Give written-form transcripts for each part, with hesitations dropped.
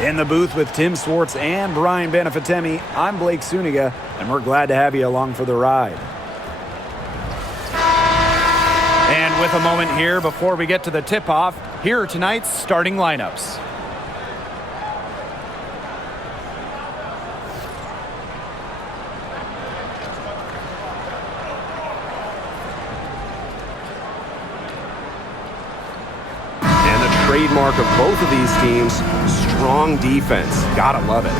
In the booth with Tim Swartz and Brian Benefitemi, I'm Blake Suniga, and we're glad to have you along for the ride. And with a moment here before we get to the tip-off, here are tonight's starting lineups. Trademark of both of these teams, strong defense. Gotta love it.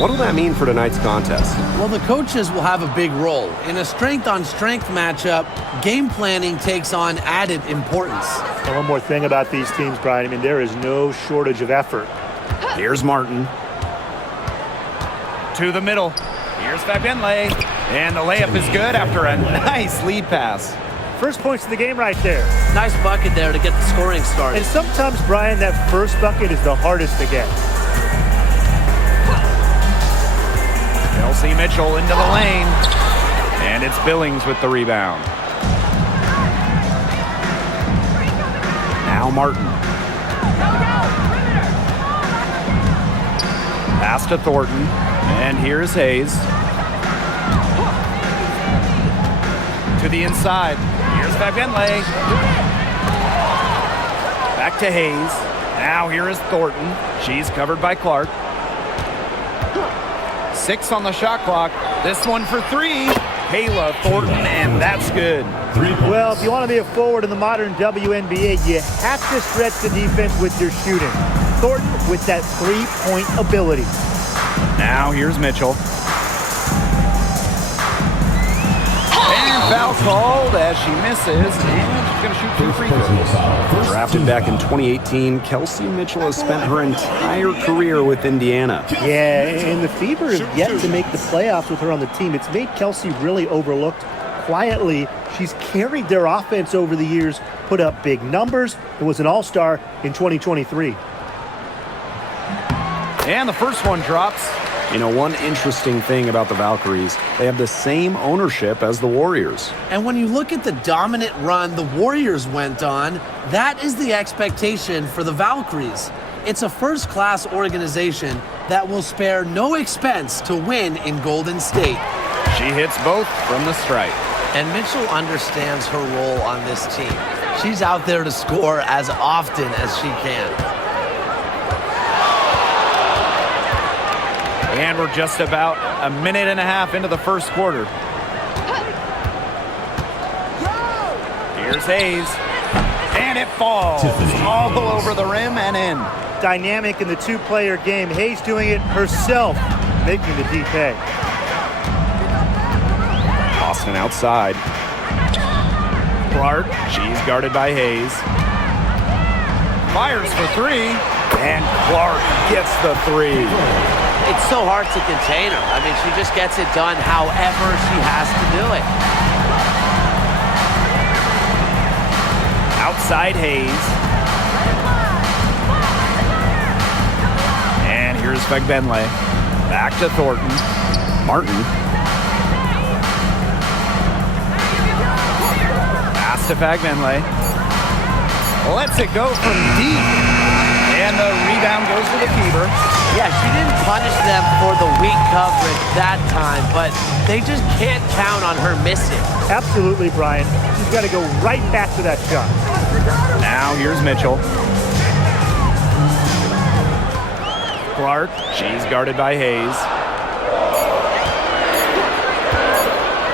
What will that mean for tonight's contest? Well, the coaches will have a big role. In a strength-on-strength matchup, game planning takes on added importance. And one more thing about these teams, Brian. I mean, there is no shortage of effort. Here's Martin. To the middle. Here's Fabenle. And the layup is good after a nice lead pass. First points of the game right there. Nice bucket there to get the scoring started. And sometimes, Brian, that first bucket is the hardest to get. Kelsey Mitchell into the lane. And it's Billings with the rebound. Now Martin. Pass to Thornton. And here's Hayes. To the inside. Here's Fabenle. Back to Hayes. Now here is Thornton. She's covered by Clark. 6 on the shot clock. This one for 3. Kayla Thornton, and that's good. Well, if you want to be a forward in the modern WNBA, you have to stretch the defense with your shooting. Thornton with that three-point ability. Now here's Mitchell. Foul called as she misses, and she's going to shoot 2 free throws. Drafted back in 2018, Kelsey Mitchell has spent her entire career with Indiana. Yeah, and the Fever have yet to make the playoffs with her on the team. It's made Kelsey really overlooked. Quietly, she's carried their offense over the years, put up big numbers, and was an all-star in 2023. And the first one drops. You know, one interesting thing about the Valkyries, they have the same ownership as the Warriors. And when you look at the dominant run the Warriors went on, that is the expectation for the Valkyries. It's a first-class organization that will spare no expense to win in Golden State. She hits both from the stripe. And Mitchell understands her role on this team. She's out there to score as often as she can. And we're just about a minute and a half into the first quarter. Here's Hayes. And it falls all over the rim and in. Dynamic in the two-player game. Hayes doing it herself, making the deep pay. Austin outside. Clark, she's guarded by Hayes. Fires for 3. And Clark gets the 3. It's so hard to contain her. I mean, she just gets it done however she has to do it. Outside Hayes. And here's Fabenle. Back to Thornton. Martin. Pass to Fabenle. Lets it go from deep. And the rebound goes to the Fever. Yeah, she didn't punish them for the weak coverage that time, but they just can't count on her missing. Absolutely, Brian. She's got to go right back to that shot. Now here's Mitchell. Clark, she's guarded by Hayes.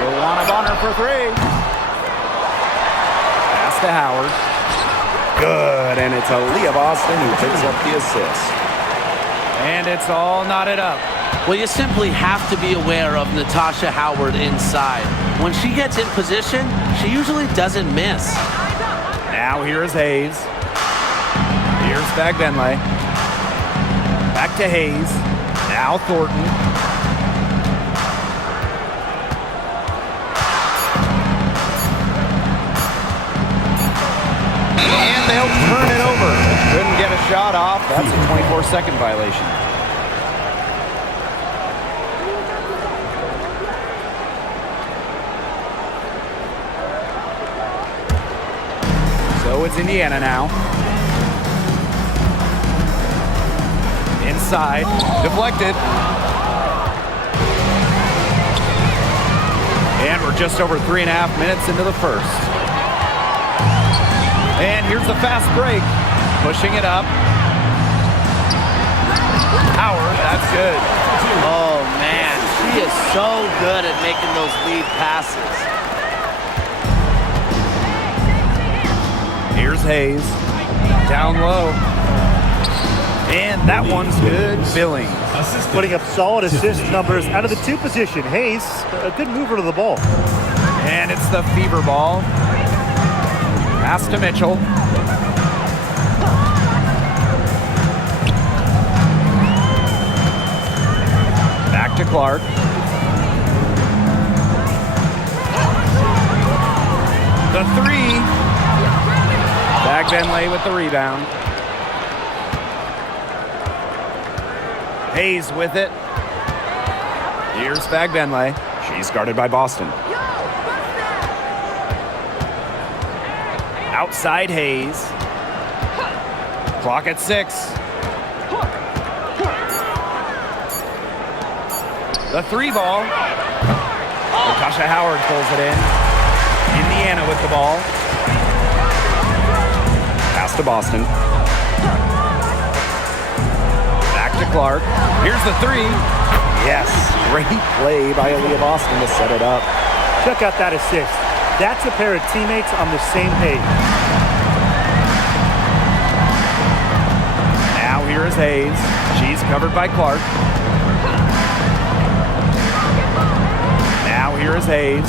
Luana Bonner for 3. Pass to Howard. Good, and it's Aaliyah Boston who picks up the assist. And it's all knotted up. Well, you simply have to be aware of Natasha Howard inside. When she gets in position, she usually doesn't miss. Now here's Hayes. Here's Fabenle. Back to Hayes. Now Thornton. And they'll turn it over. Couldn't get a shot off. That's a 24-second violation. So it's Indiana now. side. Deflected. And we're just over 3.5 minutes into the first. And here's the fast break. Pushing it up. Howard, that's good. Oh, man. She is so good at making those lead passes. Here's Hayes. Down low. And that one's good. Billings. Putting up solid assist numbers out of the 2 position. Hayes, a good mover to the ball. And it's the fever ball. Pass to Mitchell. Back to Clark. The 3. Bag Benley with the rebound. Hayes with it. Here's Bag Benley. She's guarded by Boston. Outside Hayes. Clock at 6. The 3 ball. Natasha Howard pulls it in. Indiana with the ball. Pass to Boston. Back to Clark. Here's the 3. Yes, great play by Aaliyah Boston to set it up. Check out that assist. That's a pair of teammates on the same page. Now here is Hayes. She's covered by Clark. Now here is Hayes.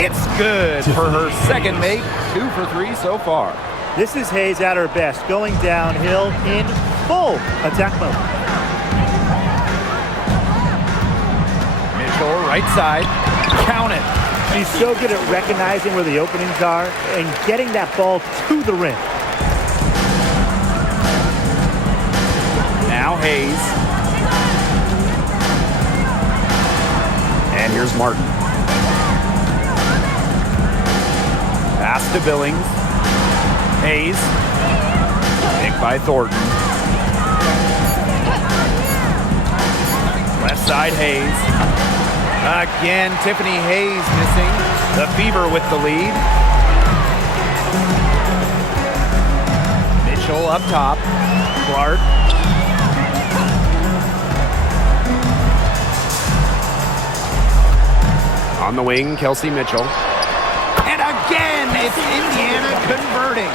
It's good for her second make. 2 for 3 so far. This is Hayes at her best, going downhill in full attack mode. Mitchell, right side. Count it. She's so good at recognizing where the openings are and getting that ball to the rim. Now Hayes. And here's Martin. Pass to Billings. Hayes. Picked by Thornton. Left side Hayes. Again, Tiffany Hayes missing. The Fever with the lead. Mitchell up top. Clark. On the wing, Kelsey Mitchell. And again, it's Indiana converting.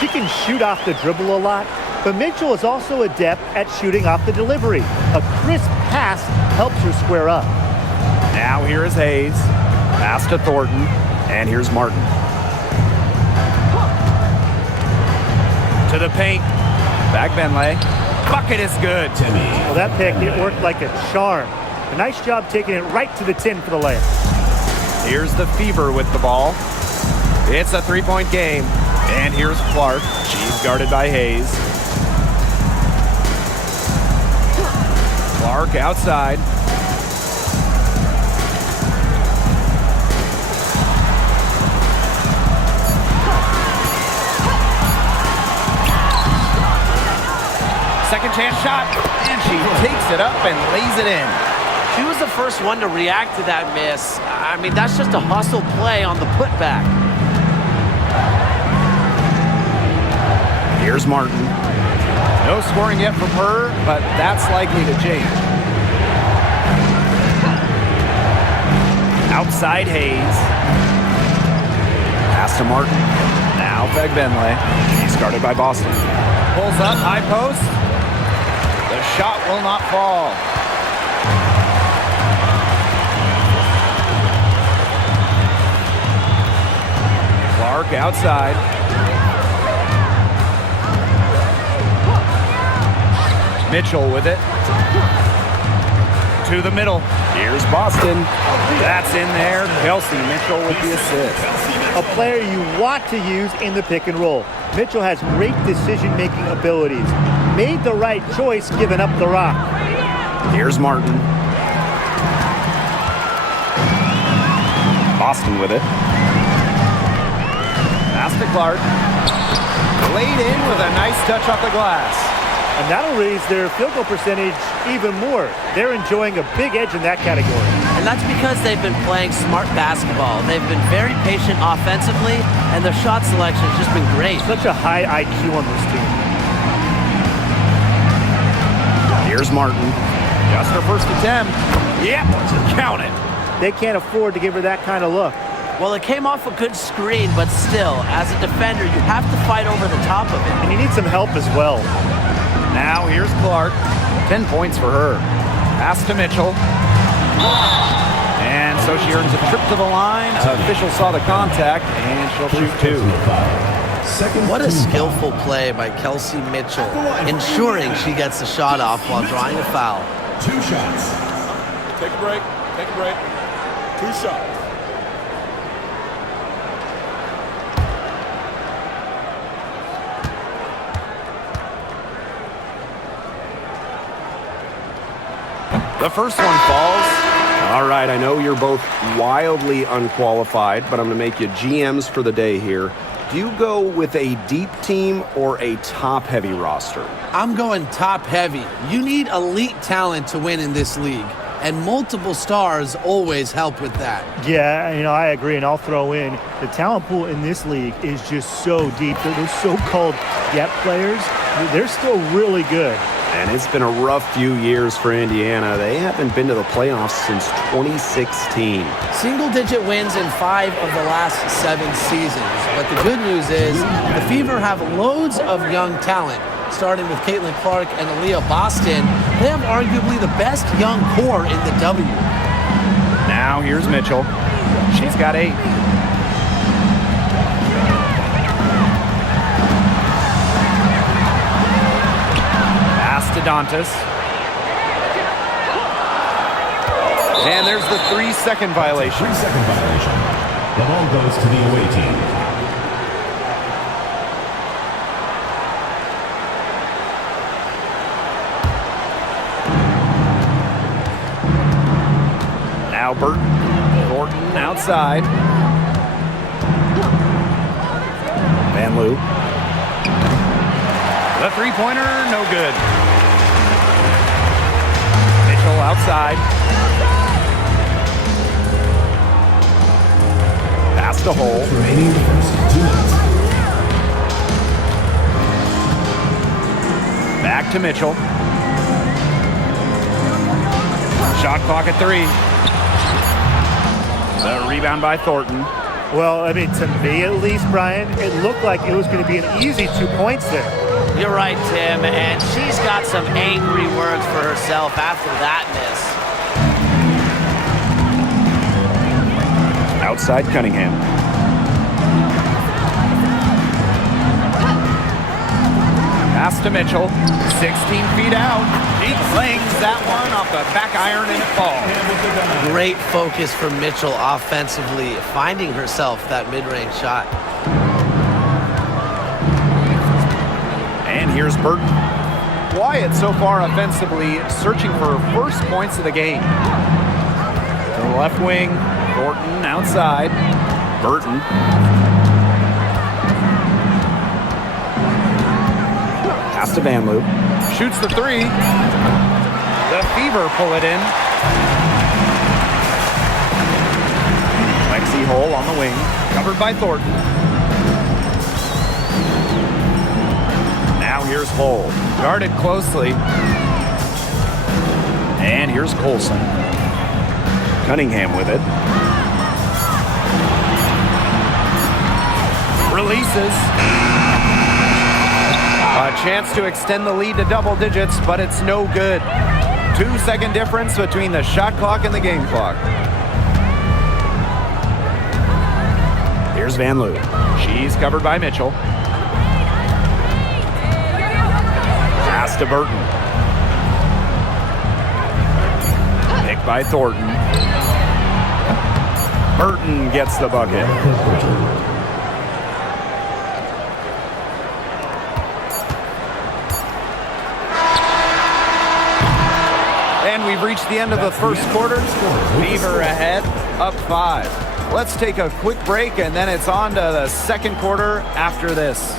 She can shoot off the dribble a lot, but Mitchell is also adept at shooting off the delivery. A crisp pass helps her square up. Now here is Hayes. Pass to Thornton. And here's Martin. To the paint. Back Benley. Bucket is good. Well, that pick, it worked like a charm. A nice job taking it right to the tin for the layup. Here's the Fever with the ball. It's a 3-point game. And here's Clark. She's guarded by Hayes. Clark outside. Second chance shot. And she takes it up and lays it in. She was the first one to react to that miss. I mean, that's just a hustle play on the putback. Here's Martin. No scoring yet from her, but that's likely to change. Outside Hayes. Pass to Martin. Now Beg Benley. He's guarded by Boston. Pulls up, high post. The shot will not fall. Clark outside. Mitchell with it. To the middle. Here's Boston. That's in there. Kelsey Mitchell with the assist. A player you want to use in the pick and roll. Mitchell has great decision-making abilities. Made the right choice giving up the rock. Here's Martin. Boston with it. Pass to Clark. Laid in with a nice touch off the glass. And that'll raise their field goal percentage even more. They're enjoying a big edge in that category. And that's because they've been playing smart basketball. They've been very patient offensively, and their shot selection has just been great. Such a high IQ on this team. Here's Martin. Just her first attempt. Yep, count it. They can't afford to give her that kind of look. Well, it came off a good screen, but still, as a defender, you have to fight over the top of it. And you need some help as well. Now here's Clark. 10 points for her. Pass to Mitchell. And so she earns a trip to the line. Official saw the contact, and she'll shoot two. What a skillful play by Kelsey Mitchell, ensuring she gets the shot off while drawing a foul. 2 shots. Take a break. Take a break. 2 shots. The first one falls. All right, I know you're both wildly unqualified, but I'm going to make you GMs for the day here. Do you go with a deep team or a top-heavy roster? I'm going top-heavy. You need elite talent to win in this league, and multiple stars always help with that. Yeah, I agree, and I'll throw in the talent pool in this league is just so deep. Those so-called depth players, they're still really good. And it's been a rough few years for Indiana. They haven't been to the playoffs since 2016. Single-digit wins in 5 of the last 7 seasons. But the good news is the Fever have loads of young talent, starting with Caitlin Clark and Aaliyah Boston. They have arguably the best young core in the W. Now here's Mitchell. She's got 8. To Dantas. And there's the 3-second violation. 3-second violation. The ball goes to the away team. Now Thornton outside. Van Loo. The three-pointer, no good. Outside. Pass to Hole. Remaining the first 2 minutes. Back to Mitchell. Shot clock at 3. The rebound by Thornton. Well, to me at least, Brian, it looked like it was going to be an easy 2 points there. You're right, Tim, and she's got some angry words for herself after that miss. Outside Cunningham. Pass to Mitchell. 16 feet out. She flings that one off the back iron and it falls. Great focus from Mitchell offensively, finding herself that mid-range shot. And here's Burton. Quiet so far offensively, searching for her first points of the game. To the left wing, Thornton outside. Burton. Pass to Van Loo. Shoots the 3. The Fever pull it in. Lexi Hole on the wing, covered by Thornton. Now here's Hole, guarded closely. And here's Colson. Cunningham with it. Releases. A chance to extend the lead to double digits, but it's no good. 2-second difference between the shot clock and the game clock. Here's Van Loo. She's covered by Mitchell. Pass to Burton. Picked by Thornton. Burton gets the bucket. And we've reached the end of the first quarter. Fever ahead, up 5. Let's take a quick break, and then it's on to the second quarter after this.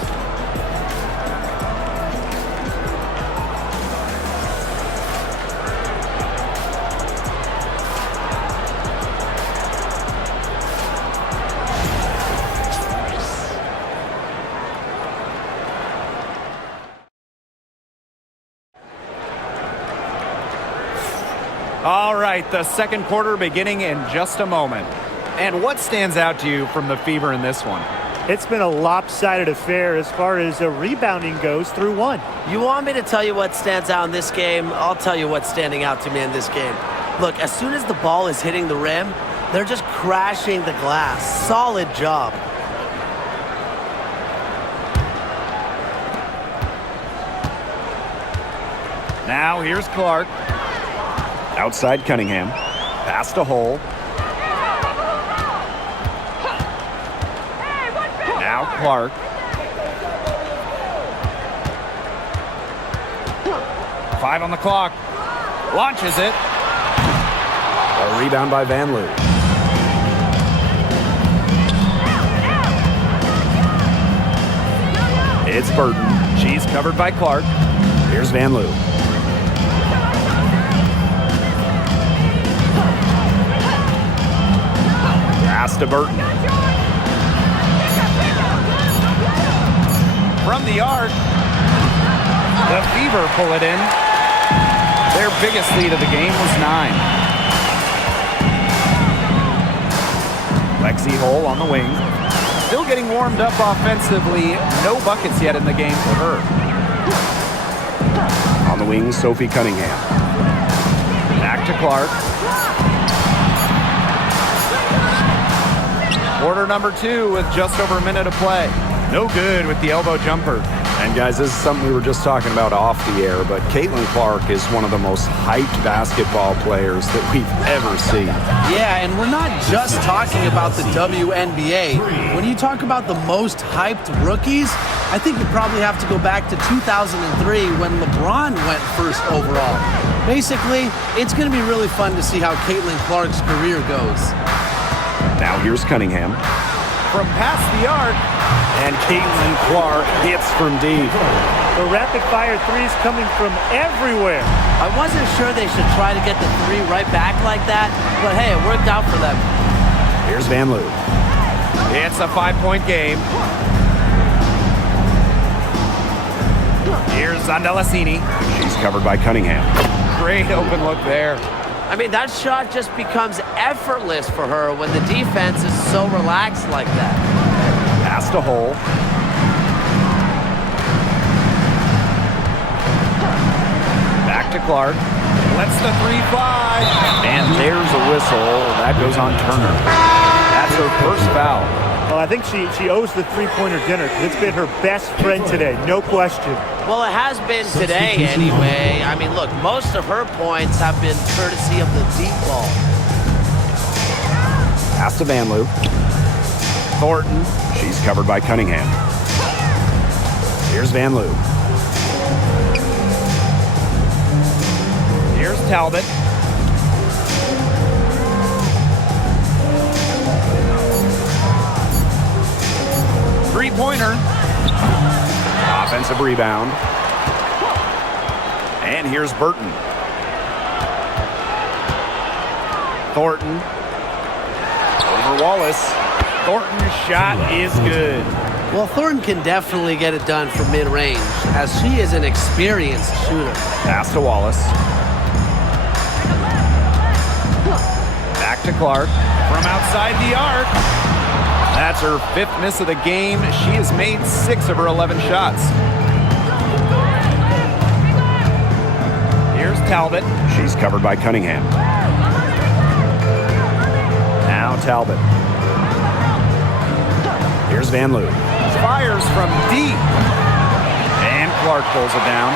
right, the second quarter beginning in just a moment. And what stands out to you from the Fever in this one? It's been a lopsided affair as far as rebounding goes through one. You want me to tell you what stands out in this game? I'll tell you what's standing out to me in this game. Look, as soon as the ball is hitting the rim, they're just crashing the glass. Solid job. Now here's Clark. Outside Cunningham. Pass to Hole. Now Clark. Five on the clock. Launches it. A rebound by Van Loo. It's Burton. She's covered by Clark. Here's Van Loo. Pass to Burton. From the arc. The Fever pull it in. Their biggest lead of the game was 9. Lexi Hole on the wing. Still getting warmed up offensively. No buckets yet in the game for her. On the wing, Sophie Cunningham. Back to Clark. Quarter number 2 with just over a minute to play. No good with the elbow jumper. And guys, this is something we were just talking about off the air, but Caitlin Clark is one of the most hyped basketball players that we've ever seen. Yeah, and we're not just talking about the WNBA. When you talk about the most hyped rookies, I think you probably have to go back to 2003 when LeBron went first overall. Basically, it's going to be really fun to see how Caitlin Clark's career goes. Now here's Cunningham. From past the arc. And Caitlin Clark hits from deep. The rapid-fire threes coming from everywhere. I wasn't sure they should try to get the 3 right back like that, but hey, it worked out for them. Here's Van Loo. It's a 5-point game. Here's Zandalasini. She's covered by Cunningham. Great open look there. I mean, that shot just becomes effortless for her when the defense is so relaxed like that. Pass to Hole. Back to Clark. Lets the 3 fly. And there's a whistle. That goes on Turner. That's her first foul. Well, I think she owes the three-pointer dinner because it's been her best friend today, no question. Well, it has been today anyway. I mean, look, most of her points have been courtesy of the deep ball. Pass to Van Loo. Thornton. She's covered by Cunningham. Here's Van Loo. Here's Talbot. Three-pointer. Offensive rebound. And here's Burton. Thornton. Over Wallace. Thornton's shot is good. Well, Thornton can definitely get it done from mid-range, as she is an experienced shooter. Pass to Wallace. Back to Clark. From outside the arc. That's her 5th miss of the game. She has made 6 of her 11 shots. Here's Talbot. She's covered by Cunningham. Now Talbot. Here's Van Loo. Fires from deep. And Clark pulls it down.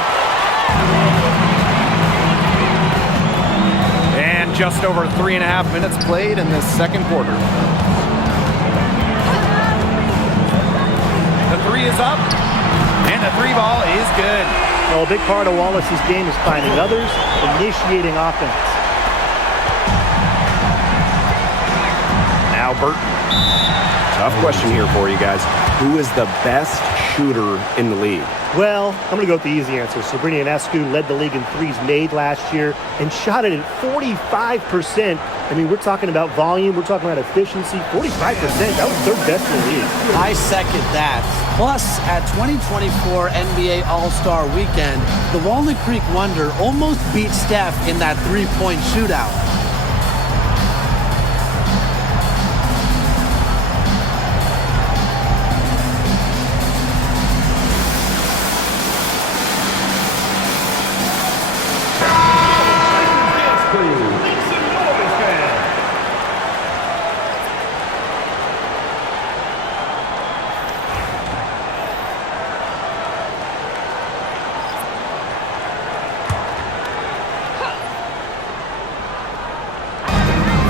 And just over 3.5 minutes played in this second quarter. The 3 is up. And the 3 ball is good. Well, a big part of Wallace's game is finding others, initiating offense. Now Burton. Tough question here for you guys. Who is the best shooter in the league? Well, I'm going to go with the easy answer. Sabrina Ionescu led the league in threes made last year and shot it at 45%. I mean, we're talking about volume. We're talking about efficiency. 45%. That was third best in the league. I second that. Plus, at 2024 NBA All-Star Weekend, the Walnut Creek Wonder almost beat Steph in that 3-point shootout.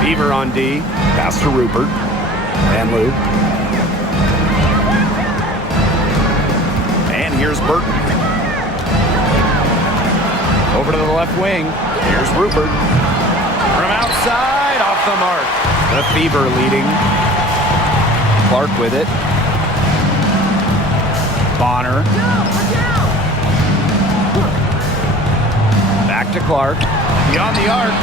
Fever on D. Pass to Rupert. Van Loo. And here's Burton. Over to the left wing. Here's Rupert. From outside, off the mark. The Fever leading. Clark with it. Bonner. Back to Clark. Beyond the arc.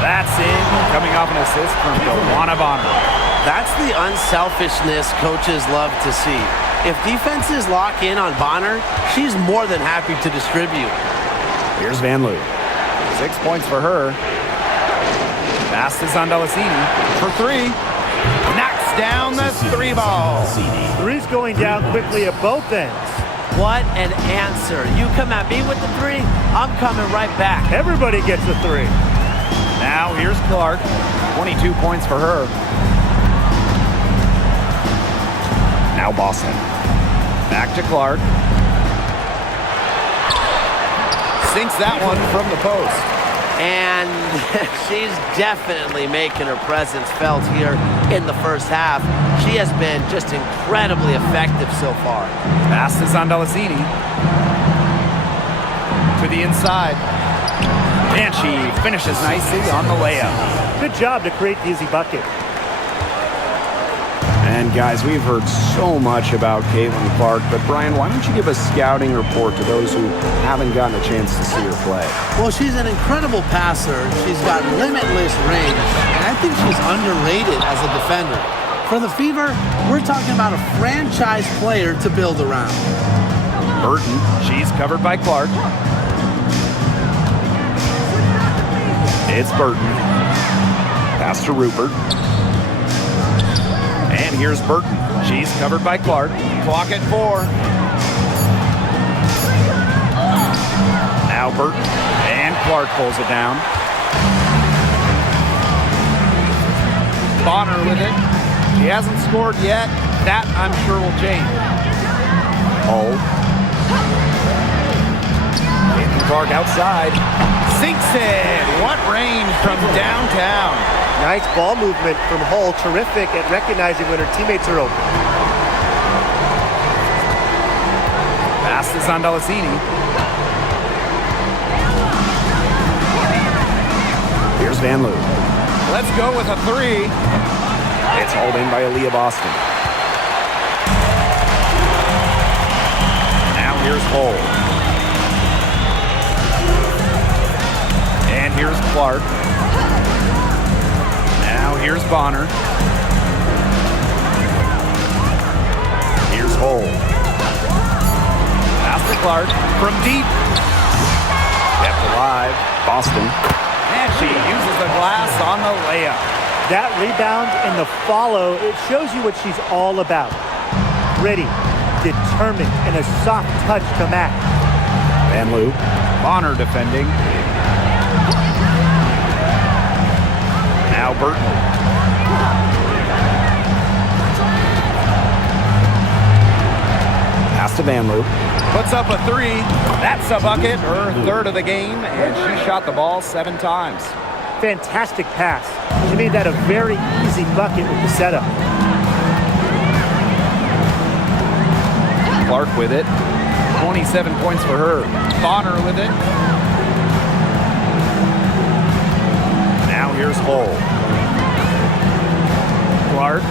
That's in. Coming off an assist from Joanna Bonner. That's the unselfishness coaches love to see. If defenses lock in on Bonner, she's more than happy to distribute. Here's Van Loo. 6 points for her. Pass to Zandalacini for three. Knocks down the three ball. Three's going down quickly at both ends. What an answer. You come at me with the three, I'm coming right back. Everybody gets a three. Now here's Clark. 22 points for her. Now Boston. Back to Clark. Sinks that one from the post. And she's definitely making her presence felt here in the first half. She has been just incredibly effective so far. Pass to Zandalacini. To the inside. And she finishes nicely on the layup. Good job to create the easy bucket. And guys, we've heard so much about Caitlin Clark, but Brian, why don't you give a scouting report to those who haven't gotten a chance to see her play? Well, she's an incredible passer. She's got limitless range, and I think she's underrated as a defender. For the Fever, we're talking about a franchise player to build around. Burton, she's covered by Clark. It's Burton. Pass to Rupert. And here's Burton. She's covered by Clark. Clock at 4. Now Burton. And Clark pulls it down. Bonner with it. She hasn't scored yet. That, I'm sure, will change. Oh. Caitlin Clark outside. Sinks it. What range from downtown. Nice ball movement from Hull. Terrific at recognizing when her teammates are open. Pass to Zandalacini. Here's Van Loo. Let's go with a three. It's hauled in by Aaliyah Boston. Now here's Hull. And here's Clark. Now here's Bonner. Here's Hull. Pass to Clark from deep. Kept alive. Boston. And she uses the glass on the layup. That rebound and the follow, it shows you what she's all about. Ready, determined, and a soft touch to match. Van Loo. Bonner defending. Now Burton. Pass to Van Loo. Puts up a three. That's a bucket, her third of the game, and she shot the ball 7 times. Fantastic pass. She made that a very easy bucket with the setup. Clark with it. 27 points for her. Bonner with it. Now here's Hull. Clark.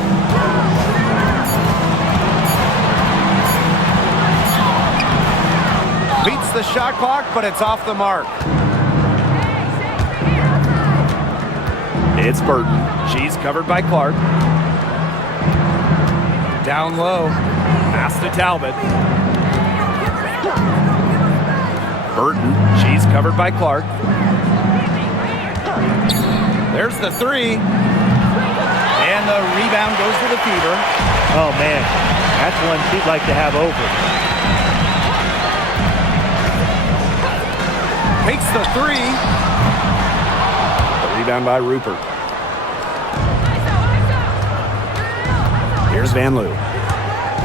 Beats the shot clock, but it's off the mark. It's Burton. She's covered by Clark. Down low. Pass to Talbot. Burton. She's covered by Clark. There's the three. And the rebound goes to the Fever. Oh, man. That's one she'd like to have over. Takes the three. The rebound by Rupert. Here's Van Loo.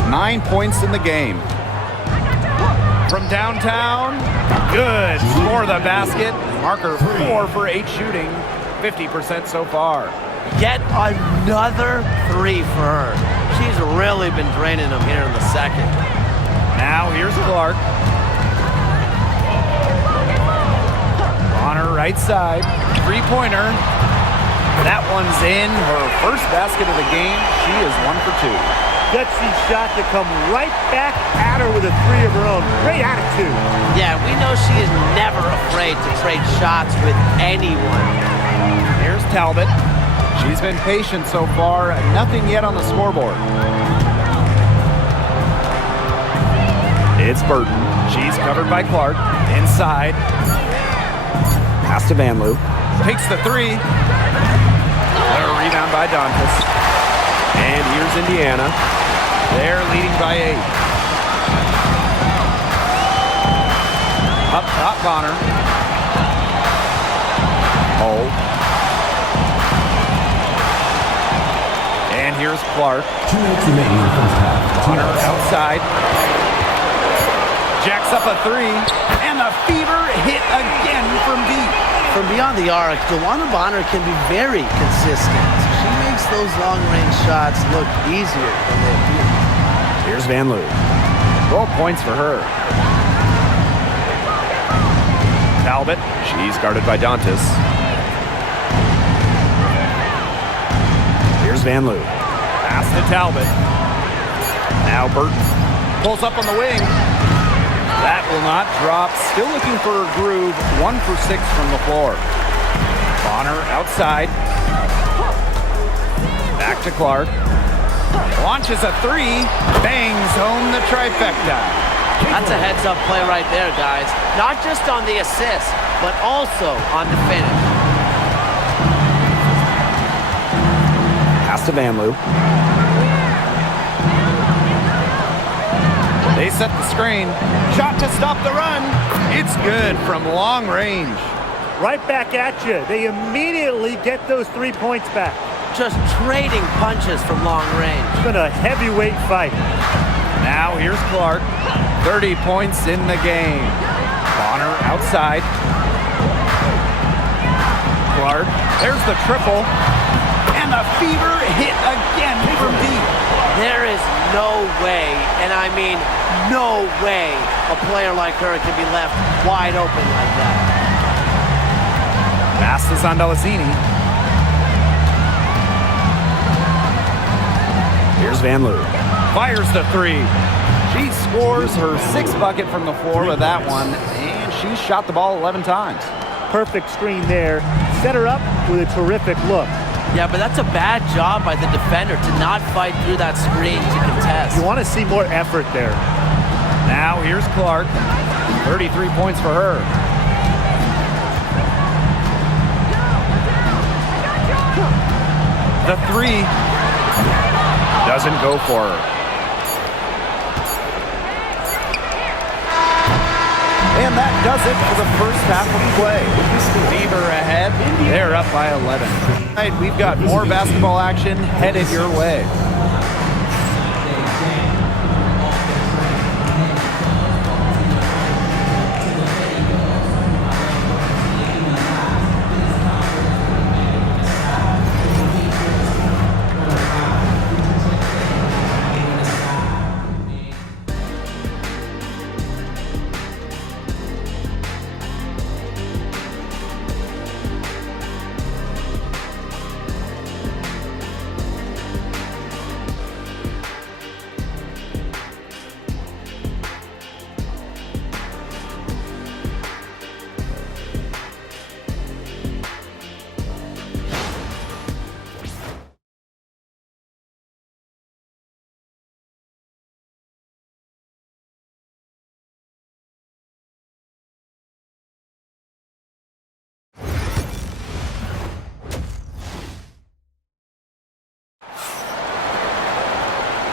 9 points in the game. From downtown, good for the basket. Marker 4 for 8 shooting. 50% so far. Yet another three for her. She's really been draining them here in the second. Now here's Clark. On her right side. Three-pointer. That one's in. Her first basket of the game. She is 1 for 2. Gutsy shot to come right back at her with a three of her own. Great attitude. Yeah, we know she is never afraid to trade shots with anyone. Here's Talbot. She's been patient so far. Nothing yet on the scoreboard. It's Burton. She's covered by Clark. Inside. Pass to Van Loo. Takes the three. A rebound by Dantas. And here's Indiana. They're leading by 8. Up top, Bonner. Hold. And here's Clark. 2 minutes remaining in the first half. Bonner outside. Jacks up a three. And the fever hit again from deep. From beyond the arc, DeWanna Bonner can be very consistent. She makes those long-range shots look easier than they appear. Here's Van Loo. 12 points for her. Talbot. She's guarded by Dantas. Here's Van Loo. Pass to Talbot. Now Burton. Pulls up on the wing. That will not drop. Still looking for a groove. 1 for 6 from the floor. Bonner outside. Back to Clark. Launches a three. Bangs home the trifecta. That's a heads-up play right there, guys. Not just on the assist, but also on the finish. Pass to Van Loo. They set the screen. Shot to stop the run. It's good from long range. Right back at you. They immediately get those 3 points back. Just trading punches from long range. It's been a heavyweight fight. Now here's Clark. 30 points in the game. Bonner outside. Clark. There's the triple. And the fever hit again from deep. There is no way, and I mean no way, a player like her can be left wide open like that. Pass to Sandalazini. Here's Van Loo. Fires the three. She scores her 6th bucket from the floor with that one, and she's shot the ball 11 times. Perfect screen there. Set her up with a terrific look. Yeah, but that's a bad job by the defender to not fight through that screen to contest. You want to see more effort there. Now here's Clark. 33 points for her. The three doesn't go for her. And that does it for the first half of play. Fever ahead. They're up by 11. Tonight, we've got more basketball action headed your way.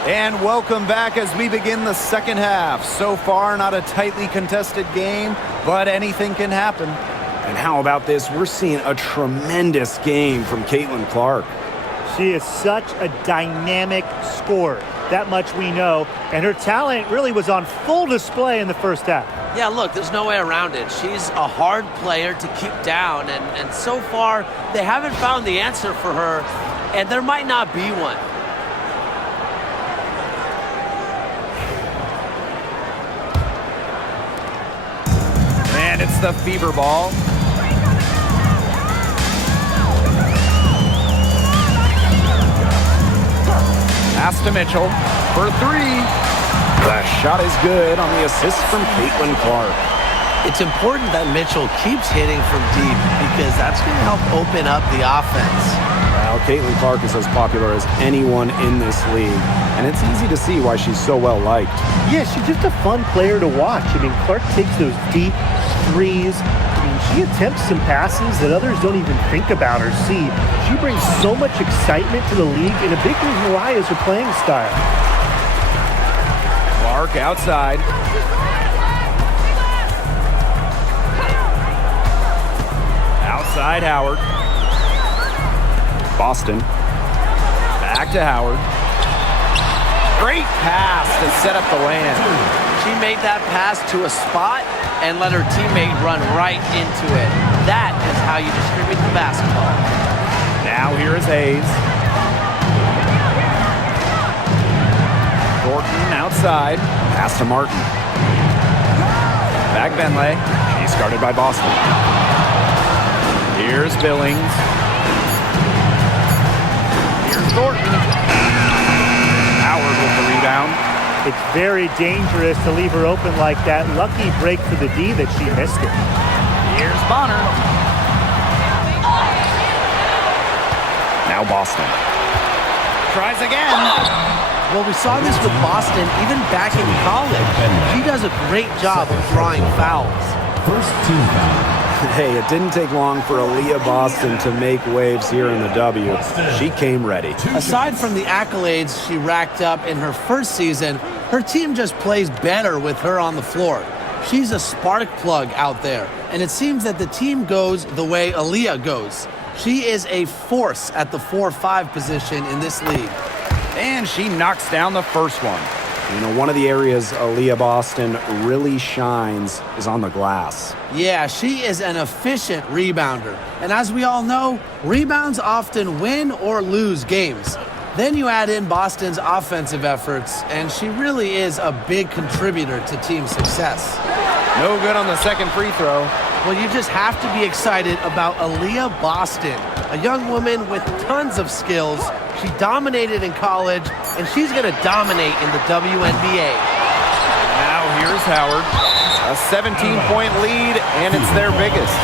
And welcome back as we begin the second half. So far, not a tightly contested game, but anything can happen. And how about this? We're seeing a tremendous game from Caitlin Clark. She is such a dynamic scorer. That much we know. And her talent really was on full display in the first half. Yeah, look, there's no way around it. She's a hard player to keep down, and so far, they haven't found the answer for her, and there might not be one. And it's the fever ball. Pass to Mitchell for three. The shot is good on the assist from Caitlin Clark. It's important that Mitchell keeps hitting from deep because that's going to help open up the offense. Well, Caitlin Clark is as popular as anyone in this league, and it's easy to see why she's so well liked. Yeah, she's just a fun player to watch. I mean, Clark takes those deep threes. I mean, she attempts some passes that others don't even think about or see. She brings so much excitement to the league, and a big reason why is her playing style. Clark outside. Outside Howard. Boston. Back to Howard. Great pass to set up the land. She made that pass to a spot and let her teammate run right into it. That is how you distribute the basketball. Now here is Hayes. Thornton outside. Pass to Martin. Back Benley. She's guarded by Boston. Here's Billings. Here's Thornton. Howard with the rebound. It's very dangerous to leave her open like that. Lucky break for the D that she missed it. Here's Bonner. Now Boston. Tries again. Well, we saw this with Boston even back in college. She does a great job of drawing fouls. First team foul. Hey, it didn't take long for Aaliyah Boston to make waves here in the W. She came ready. Aside from the accolades she racked up in her first season, her team just plays better with her on the floor. She's a spark plug out there, and it seems that the team goes the way Aaliyah goes. She is a force at the 4-5 position in this league. And she knocks down the first one. You know, one of the areas Aaliyah Boston really shines is on the glass. Yeah, she is an efficient rebounder. And as we all know, rebounds often win or lose games. Then you add in Boston's offensive efforts, and she really is a big contributor to team success. No good on the second free throw. Well, you just have to be excited about Aaliyah Boston, a young woman with tons of skills. She dominated in college, and she's going to dominate in the WNBA. Now here's Howard. A 17-point lead, and it's their biggest.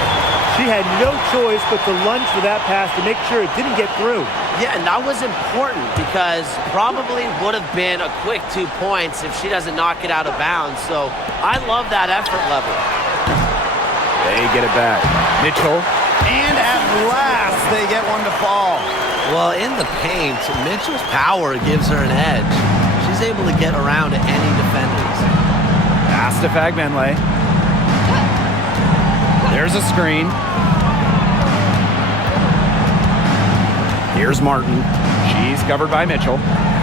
She had no choice but to lunge for that pass to make sure it didn't get through. Yeah, and that was important because probably would have been a quick 2 points if she doesn't knock it out of bounds. So I love that effort level. They get it back. Mitchell. And at last, they get one to fall. Well, in the paint, Mitchell's power gives her an edge. She's able to get around to any defenders. Pass to Fagbenley. There's a screen. Here's Martin. She's covered by Mitchell.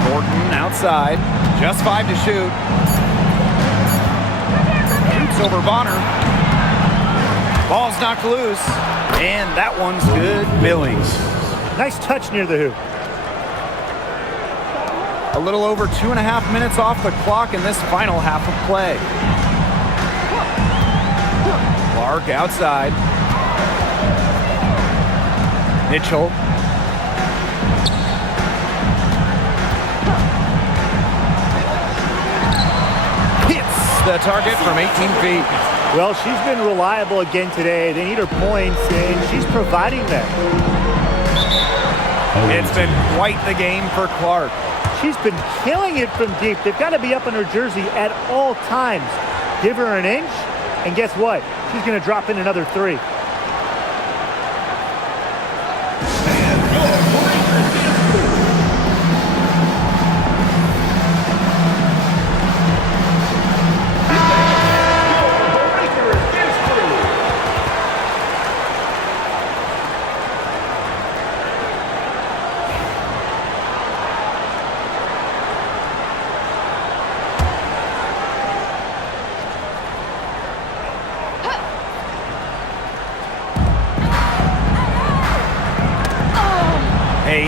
Thornton outside. Just 5 to shoot. Shoots over Bonner. Ball's knocked loose. And that one's good. Billings. Nice touch near the hoop. A little over 2.5 minutes off the clock in this final half of play. Clark outside. Mitchell. Hits the target from 18 feet. Well, she's been reliable again today. They need her points, and she's providing them. It's been quite the game for Clark. She's been killing it from deep. They've got to be up in her jersey at all times. Give her an inch, and guess what? She's going to drop in another three.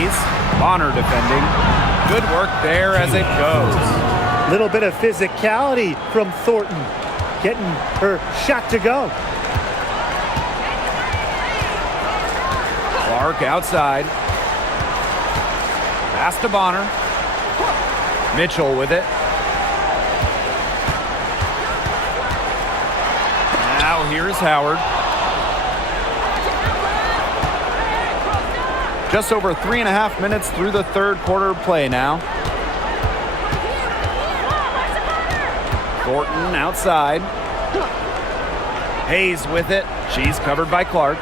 Hayes. Bonner defending. Good work there as it goes. Little bit of physicality from Thornton, getting her shot to go. Clark outside. Pass to Bonner. Mitchell with it. Now here's Howard. Just over 3.5 minutes through the third quarter play now. Thornton outside. Hayes with it. She's covered by Clark.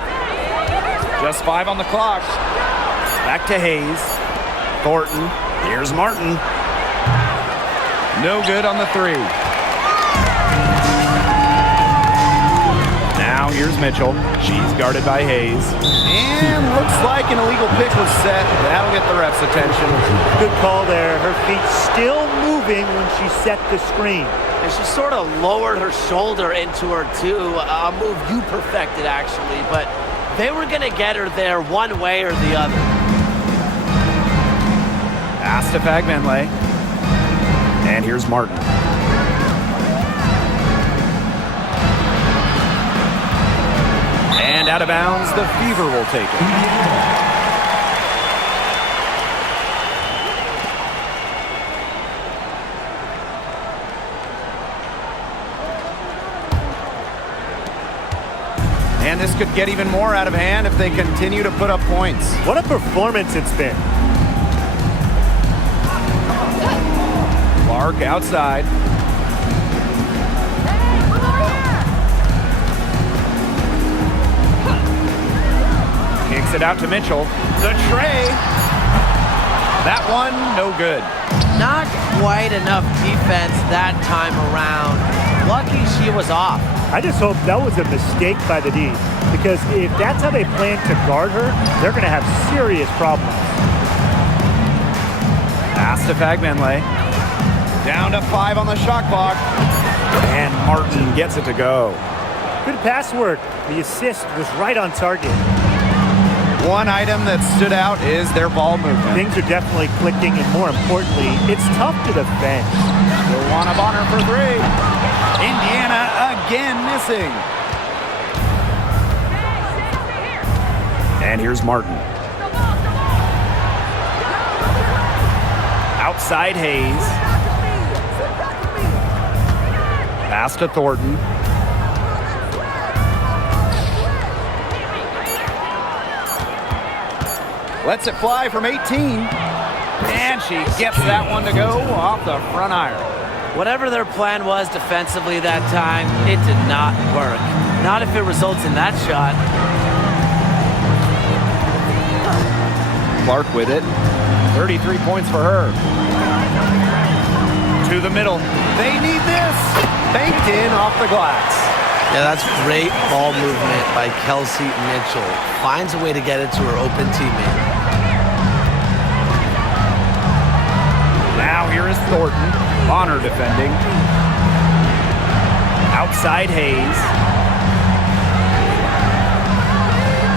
Just 5 on the clock. Back to Hayes. Thornton. Here's Martin. No good on the 3. Now here's Mitchell. She's guarded by Hayes. And looks like an illegal pick was set. That'll get the ref's attention. Good call there. Her feet still moving when she set the screen. And she sort of lowered her shoulder into her too. A move you perfected, actually. But they were going to get her there one way or the other. Pass to Fagmanley. And here's Martin. And out of bounds, the Fever will take it. And this could get even more out of hand if they continue to put up points. What a performance it's been. Clark outside. Kicks it out to Mitchell. The tray. That one, no good. Not quite enough defense that time around. Lucky she was off. I just hope that was a mistake by the D, because if that's how they plan to guard her, they're going to have serious problems. Pass to Fagmanley. Down to 5 on the shot clock. And Martin gets it to go. Good pass work. The assist was right on target. One item that stood out is their ball movement. Things are definitely clicking, and more importantly, it's tough to defend. Still want a Bonner for 3. Indiana again missing. And here's Martin. Outside Hayes. Pass to Thornton. Lets it fly from 18. And she gets that one to go off the front iron. Whatever their plan was defensively that time, it did not work. Not if it results in that shot. Clark with it. 33 points for her. To the middle. They need this. Banked in off the glass. Yeah, that's great ball movement by Kelsey Mitchell. Finds a way to get it to her open teammate. Now here is Thornton. Bonner defending. Outside Hayes.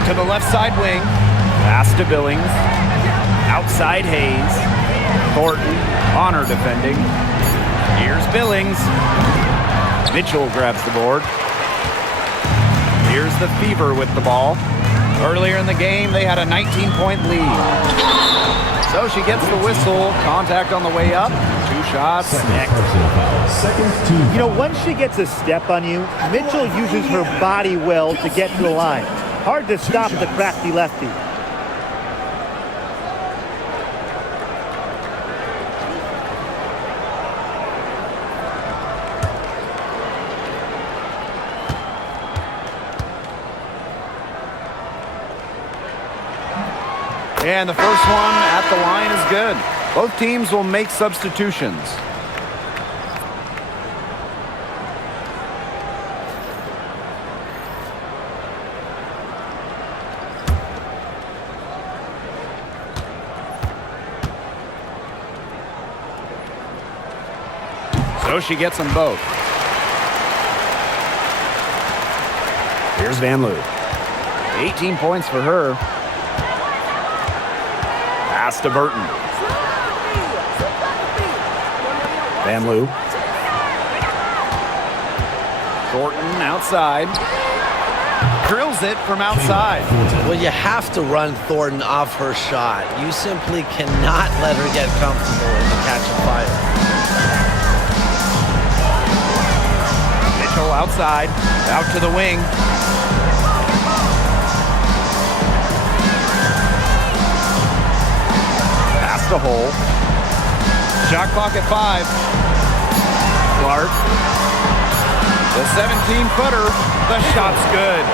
To the left side wing. Pass to Billings. Outside Hayes. Thornton. Bonner defending. Here's Billings. Mitchell grabs the board. Here's the Fever with the ball. Earlier in the game, they had a 19-point lead. So she gets the whistle. Contact on the way up. 2 shots. Next. You know, once she gets a step on you, Mitchell uses her body well to get to the line. Hard to stop the crafty lefty. And the first one at the line is good. Both teams will make substitutions. So she gets them both. Here's Van Loo. 18 points for her. Pass to Burton. Van Loo. Thornton outside. Drills it from outside. Well, you have to run Thornton off her shot. You simply cannot let her get comfortable in the catch and fire. Mitchell outside, out to the wing. Pass the hole. Shot clock at 5. Clark. The 17-footer. The shot's good.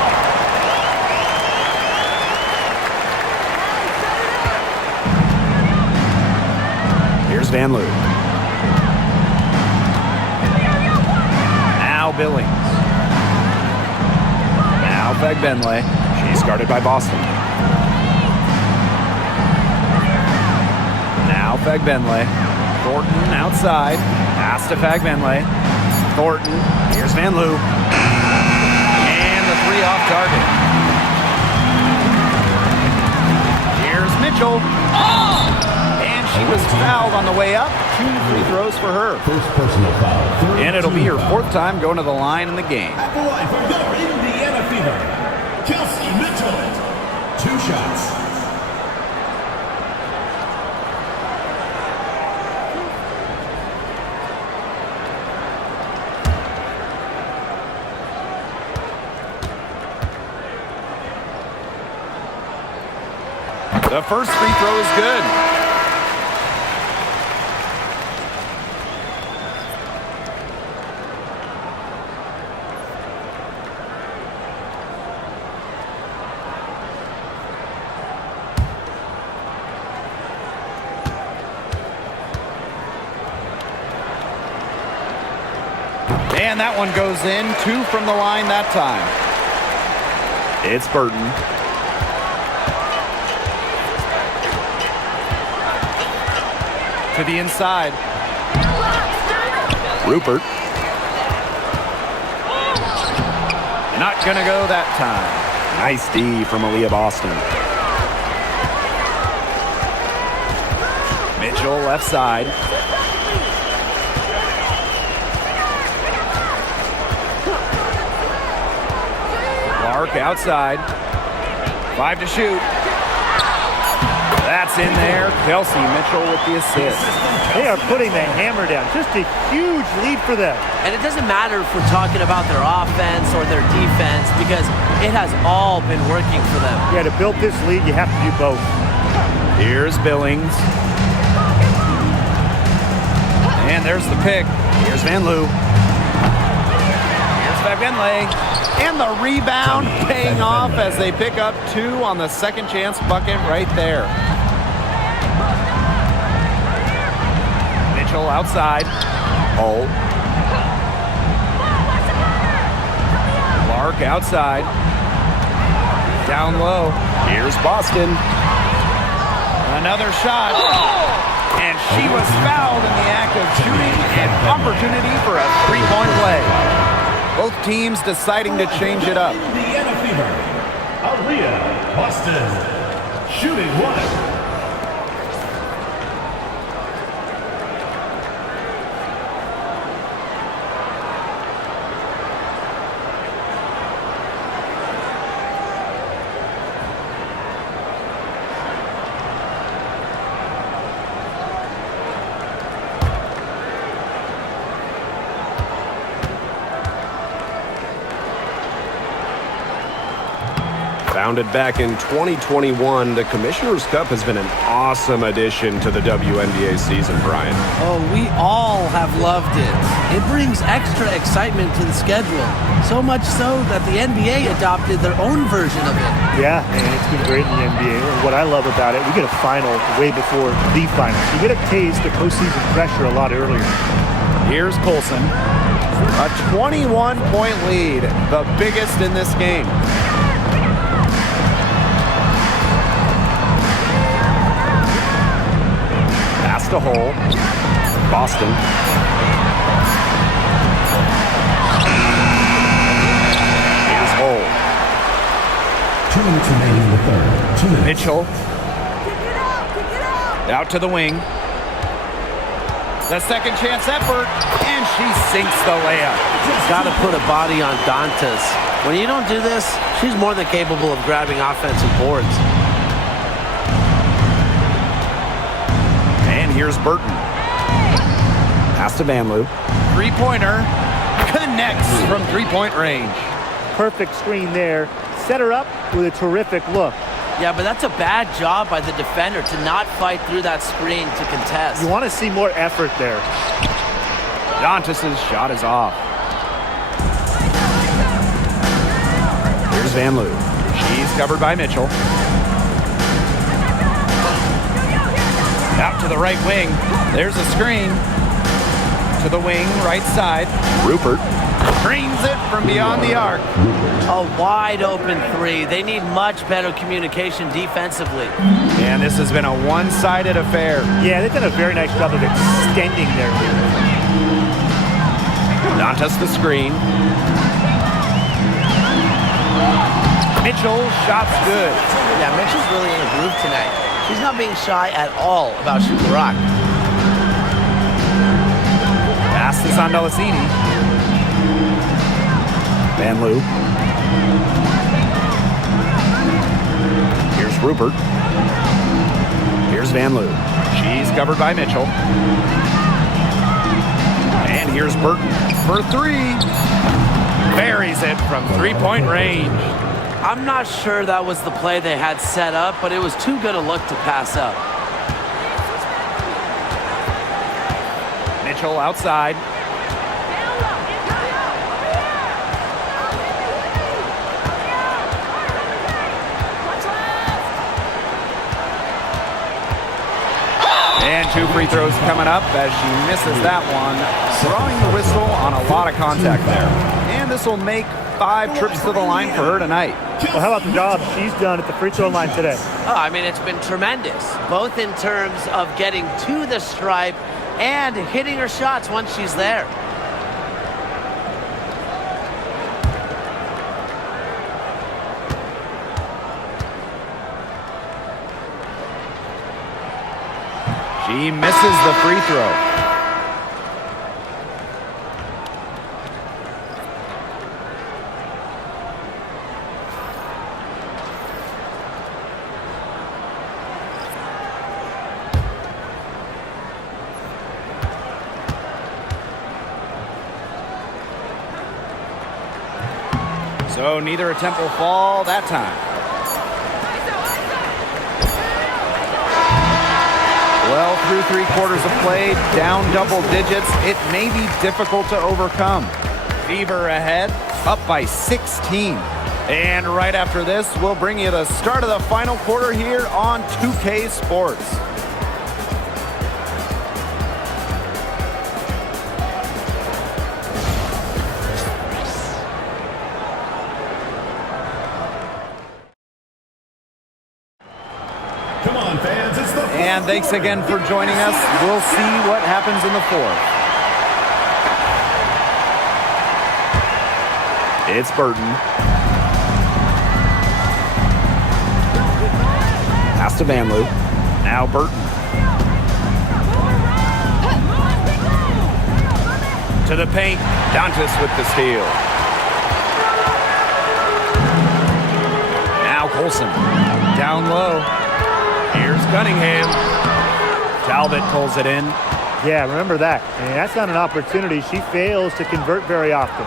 Here's Van Loo. Now Billings. Now Fagbenle. She's guarded by Boston. Now Fagbenle. Thornton outside. Pass to Fagbenle. Thornton. Here's Van Loo. And the 3 off target. Here's Mitchell. And she was fouled on the way up. 2 free throws for her. First personal foul. And it'll be her 4th time going to the line in the game. At the line for your Indiana Fever, Kelsey Mitchell. 2 shots. The first free throw is good. And that one goes in. 2 from the line that time. It's Burton. To the inside. Rupert. Not gonna go that time. Nice D from Aaliyah Boston. Mitchell left side. Clark outside. 5 to shoot. That's in there. Kelsey Mitchell with the assist. They are putting the hammer down. Just a huge lead for them. And it doesn't matter if we're talking about their offense or their defense because it has all been working for them. Yeah, to build this lead, you have to do both. Here's Billings. And there's the pick. Here's Van Loo. Here's Fagbenle. And the rebound paying off as they pick up 2 on the second chance bucket right there. Mitchell outside. Hole. Clark outside. Down low. Here's Boston. Another shot. And she was fouled in the act of shooting, an opportunity for a 3-point play. Both teams deciding to change it up. Indiana Fever, Aaliyah Boston, shooting 1. Founded back in 2021, the Commissioner's Cup has been an awesome addition to the WNBA season, Brian. Oh, we all have loved it. It brings extra excitement to the schedule, so much so that the NBA adopted their own version of it. Yeah, and it's been great in the NBA. And what I love about it, we get a final way before the finals. You get a taste of postseason pressure a lot earlier. Here's Colson. A 21-point lead, the biggest in this game. Pass to Hole. Boston. Here's Hole. 2 minutes remaining in the third. 2 minutes. Mitchell. Out to the wing. The second chance effort, and she sinks the layup. Got to put a body on Dantas. When you don't do this, she's more than capable of grabbing offensive boards. And here's Burton. Pass to Vanloo. Three-pointer connects from three-point range. Perfect screen there. Set her up with a terrific look. Yeah, but that's a bad job by the defender to not fight through that screen to contest. You want to see more effort there. Dantas' shot is off. Here's Vanloo. She's covered by Mitchell. Out to the right wing. There's a screen. To the wing, right side. Rupert. Drains it from beyond the arc. A wide open three. They need much better communication defensively. And this has been a one-sided affair. Yeah, they've done a very nice job of extending their lead. Dantas the screen. Mitchell, shot's good. Yeah, Mitchell's really in a groove tonight. She's not being shy at all about shooting the rock. Pass this on Delasini. Vanloo. Here's Rupert. Here's Vanloo. She's covered by Mitchell. And here's Burton for three. Buries it from three-point range. I'm not sure that was the play they had set up, but it was too good a look to pass up. Mitchell outside. And two free throws coming up as she misses that one. Throwing the whistle on a lot of contact there. And this will make 5 trips to the line for her tonight. Well, how about the job she's done at the free throw line today? Oh, I mean, it's been tremendous, both in terms of getting to the stripe and hitting her shots once she's there. She misses the free throw. So neither attempt will fall that time. Well, through 3 quarters of play, down double digits, it may be difficult to overcome. Fever ahead, up by 16. And right after this, we'll bring you the start of the final quarter here on 2K Sports. Come on, fans, it's the And thanks again for joining us. We'll see what happens in the fourth. It's Burton. Pass to Vanloo. Now Burton. To the paint. Dantas with the steal. Now Colson. Down low. Here's Cunningham. Talbot pulls it in. Yeah, remember that. And that's not an opportunity she fails to convert very often.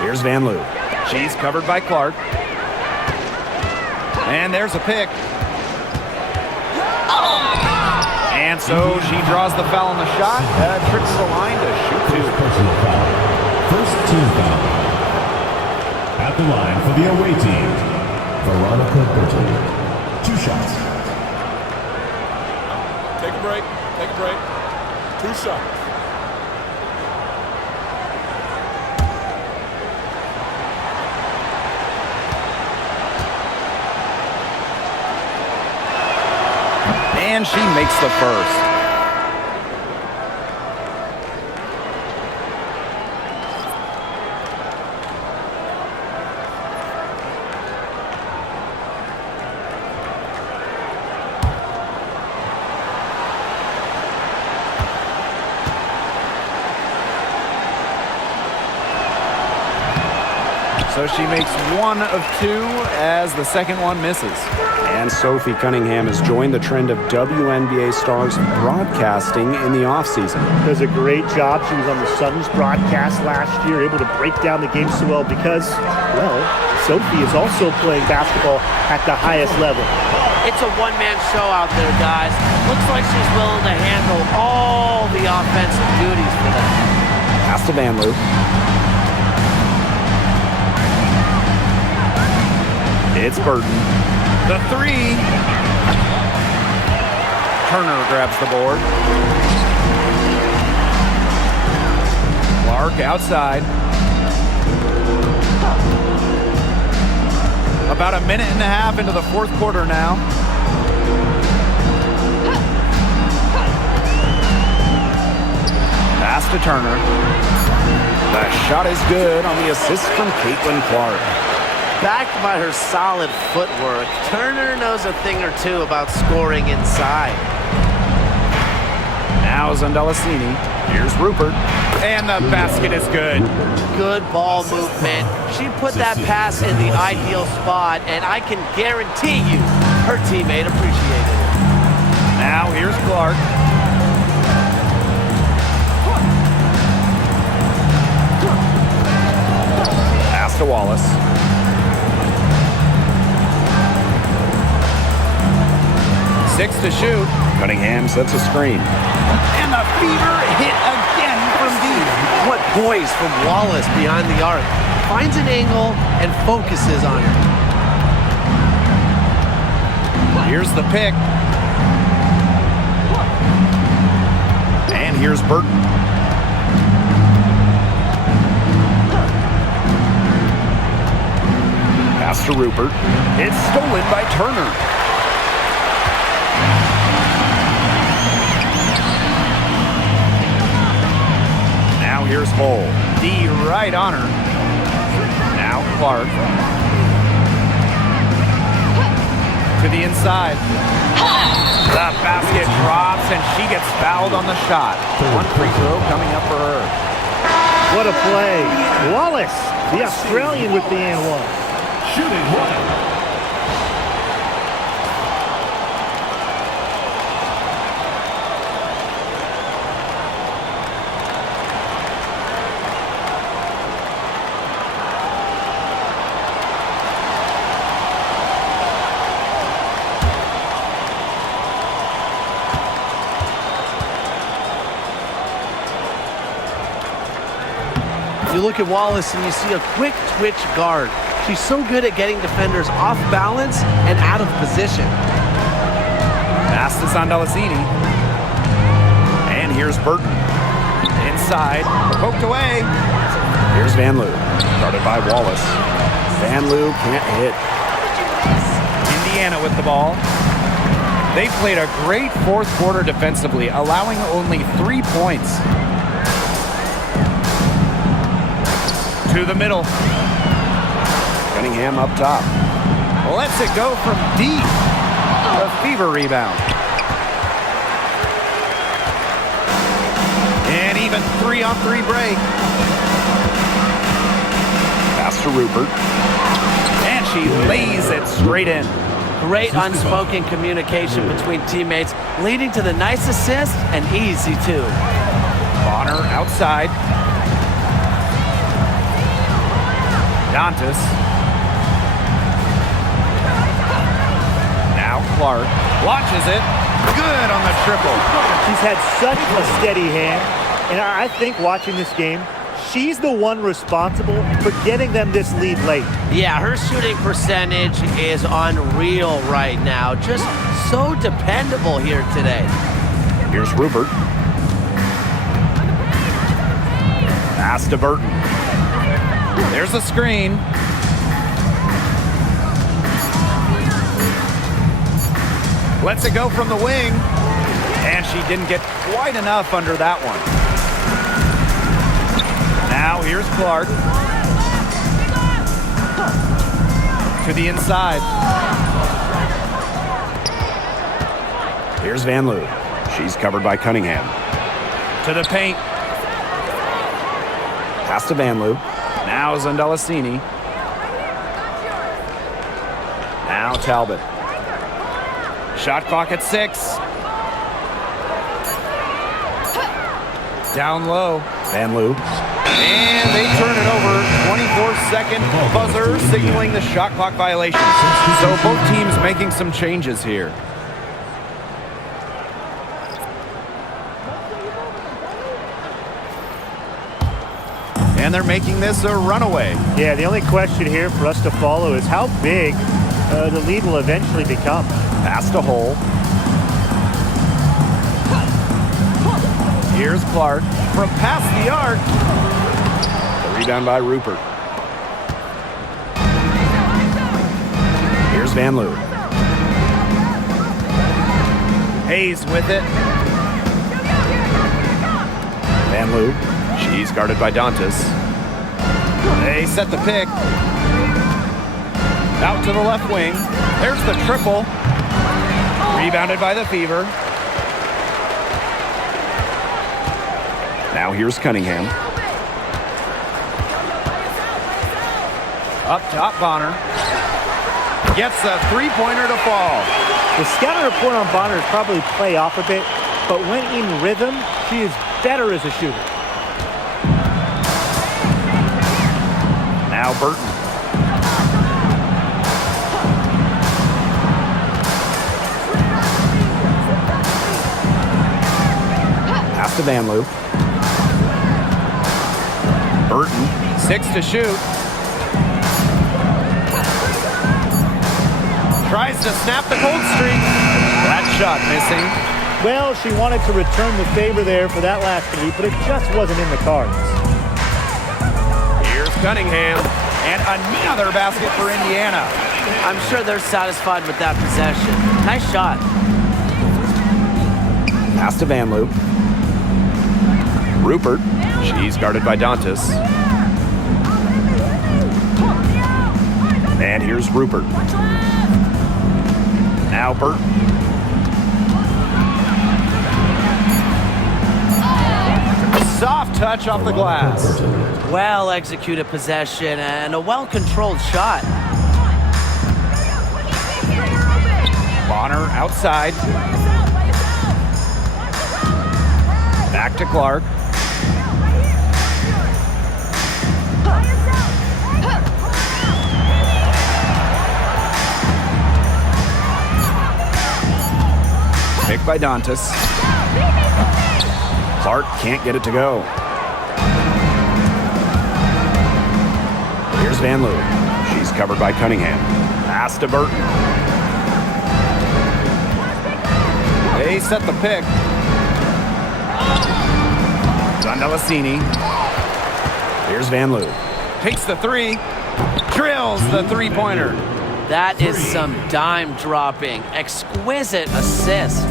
Here's Vanloo. She's covered by Clark. And there's a pick. And so she draws the foul on the shot. Tricks the line to shoot 2. personal foul. First team foul. At the line for the away team, Veronica Burton. 2 shots. Take a break. Take a break. 2 shots. And she makes the first. so she makes 1 of 2 as the second one misses. And Sophie Cunningham has joined the trend of WNBA stars broadcasting in the offseason. Does a great job. She was on the Suns broadcast last year, able to break down the game so well because, well, Sophie is also playing basketball at the highest level. It's a one-man show out there, guys. Looks like she's willing to handle all the offensive duties for them. Pass to Van Loo. It's Burton. The 3. Turner grabs the board. Clark outside. About a minute and a half into the fourth quarter now. Pass to Turner. The shot is good on the assist from Caitlin Clark. Backed by her solid footwork, Turner knows a thing or two about scoring inside. Now Zundalasini. Here's Rupert. And the basket is good. Good ball movement. She put that pass in the ideal spot, and I can guarantee you her teammate appreciated it. Now here's Clark. Pass to Wallace. Six to shoot. Cunningham sets a screen. And the fever hit again from deep. What poise from Wallace behind the arc. Finds an angle and focuses on it. Here's the pick. And here's Burton. Pass to Rupert. It's stolen by Turner. Now here's Hull. D right on her. Now Clark. To the inside. The basket drops and she gets fouled on the shot. 1 free throw coming up for her. What a play. Wallace, the Australian with the and one. Shooting 1. You look at Wallace and you see a quick twitch guard. She's so good at getting defenders off balance and out of position. Pass to Zundalasini. And here's Burton. Inside. Poked away. Here's Van Loo. Guarded by Wallace. Van Loo can't hit. Indiana with the ball. They played a great fourth quarter defensively, allowing only 3 points. To the middle. Cunningham up top. Lets it go from deep. The fever rebound. And even 3-on-3 break. Pass to Rupert. And she lays it straight in. Great unspoken communication between teammates, leading to the nice assist and easy two. Bonner outside. Dantas. Now Clark launches it. Good on the triple. She's had such a steady hand, and I think watching this game, she's the one responsible for getting them this lead late. Yeah, her shooting percentage is unreal right now. Just so dependable here today. Here's Rupert. Pass to Burton. There's a screen. Lets it go from the wing. And she didn't get quite enough under that one. Now here's Clark. To the inside. Here's Van Loo. She's covered by Cunningham. To the paint. Pass to Van Loo. Now Zundalasini. Talbot. Shot clock at 6. Down low. Van Loo. And they turn it over. 24-second buzzer signaling the shot clock violation. So both teams making some changes here. And they're making this a runaway. Yeah, the only question here for us to follow is how big the lead will eventually become. Pass to Hole. Here's Clark from past the arc. The rebound by Rupert. Here's Van Loo. Hayes with it. Van Loo. She's guarded by Dantas. They set the pick. Out to the left wing. There's the triple. Rebounded by the Fever. Now here's Cunningham. Up top, Bonner. Gets a three-pointer to fall. The scouting report on Bonner is probably play off a bit, but when in rhythm, she is better as a shooter. Now Burton. Pass to Van Loo. Burton, 6 to shoot. Tries to snap the cold streak. That shot missing. Well, she wanted to return the favor there for that last three, but it just wasn't in the cards. Here's Cunningham. And another basket for Indiana. I'm sure they're satisfied with that possession. Nice shot. Pass to Van Loo. Rupert. She's guarded by Dantas. And here's Rupert. Now Burton. Soft touch off the glass. Well executed possession and a well-controlled shot. Bonner outside. Back to Clark. Picked by Dantas. Clark can't get it to go. Here's Van Loo. She's covered by Cunningham. Pass to Burton. They set the pick. Zondelasini Here's Van Loo. takes the three. Drills the three-pointer. That is some dime dropping. Exquisite assist.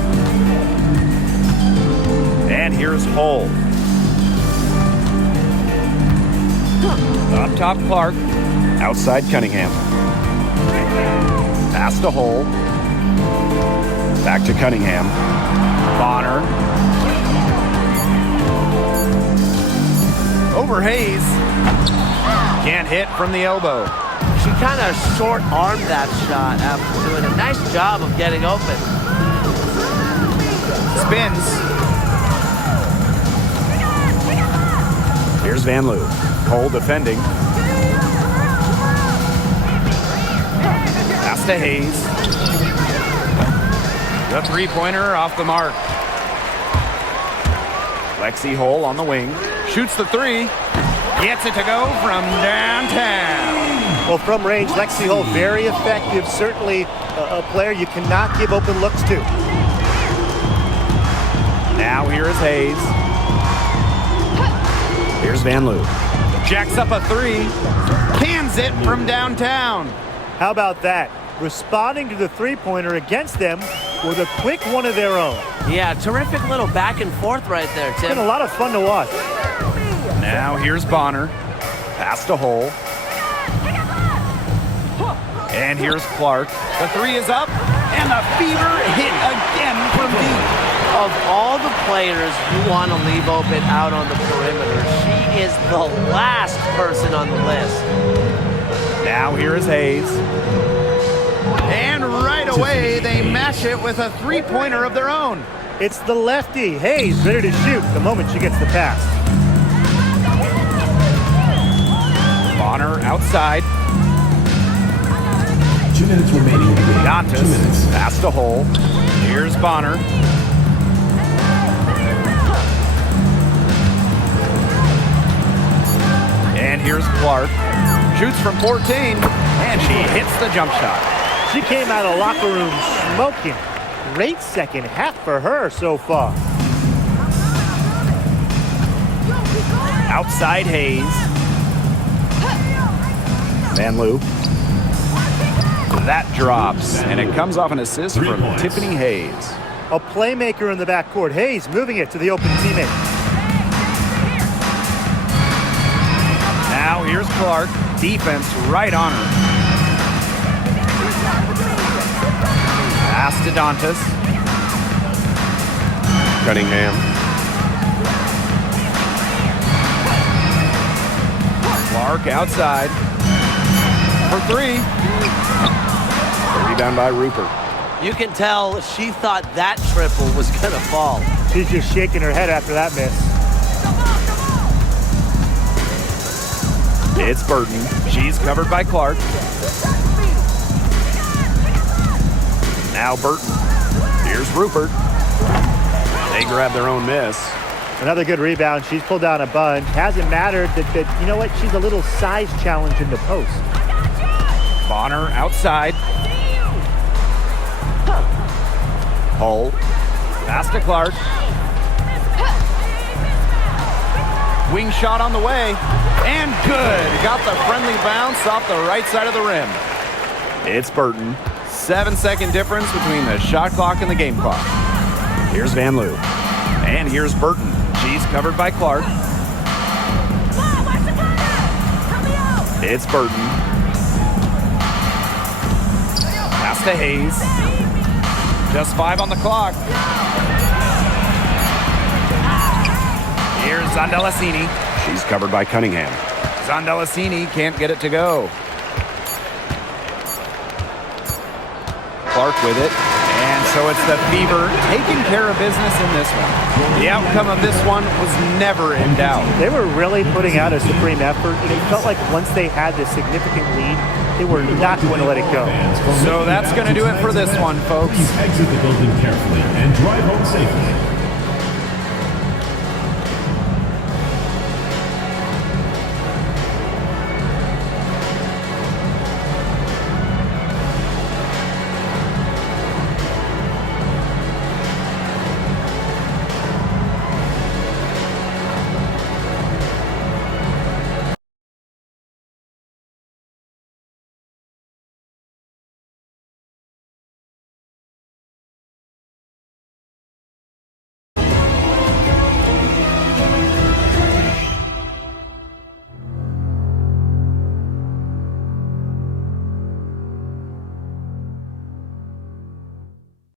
And here's Hole. Up top, Clark. Outside Cunningham. Pass to Hole. Back to Cunningham. Bonner. Over Hayes. Can't hit from the elbow. She kind of short-armed that shot after doing a nice job of getting open. Spins. Here's Van Loo. Hole defending. Pass to Hayes. The three-pointer off the mark. Lexi Hole on the wing. Shoots the three. Gets it to go from downtown. Well, from range, Lexi Hole, very effective. Certainly a player you cannot give open looks to. Now here is Hayes. Here's Van Loo. Jacks up a three. Cans it from downtown. How about that? Responding to the three-pointer against them with a quick one of their own. Yeah, terrific little back and forth right there, It's been Tim. a lot of fun to watch. Now here's Bonner. Pass to Hole. And here's Clark. The three is up. And the Fever hit again from deep. Of all the players you want to leave open out on the perimeter, she is the last person on the list. Now here is Hayes. And right away, they match it with a three-pointer of their own. It's the lefty. Hayes ready to shoot the moment she gets the pass. Bonner outside. 2 minutes remaining in the game. 2 Dantas minutes. past the hole. Here's Bonner. And here's Clark. Shoots from 14, and she hits the jump shot. She came out of locker room smoking. Great second half for her so far. Outside Hayes. Van Loo. That drops, and it comes off an assist 3 from points. Tiffany Hayes. A playmaker in the backcourt. Hayes moving it to the open teammate. Now here's Clark. Defense right on her. Pass to Dantas. Cunningham. Clark outside for three. The rebound by Rupert. You can tell she thought that triple was going to fall. She's just shaking her head after that miss. It's Burton. She's covered by Clark. Now Burton. Here's Rupert. They grab their own miss. Another good rebound. She's pulled down a bunch. Hasn't mattered that you know what? She's a little size challenge in the post. Bonner outside. Hull. Pass to Clark. Wing shot on the way. And good. Got the friendly bounce off the right side of the rim. It's Burton. 7-second difference between the shot clock and the game clock. Here's Van Loo. And here's Burton. She's covered by Clark. It's Burton. Pass to Hayes. Just 5 on the clock. Here's Zondelasini. She's covered by Cunningham. Zondelasini can't get it to go. Clark with it. And so it's the Fever taking care of business in this one. The outcome of this one was never in doubt. They were really putting out a supreme effort, and it felt like once they had this significant lead, they were not going to let it go. So that's going to do it for this one, folks. Please exit the building carefully and drive home safely.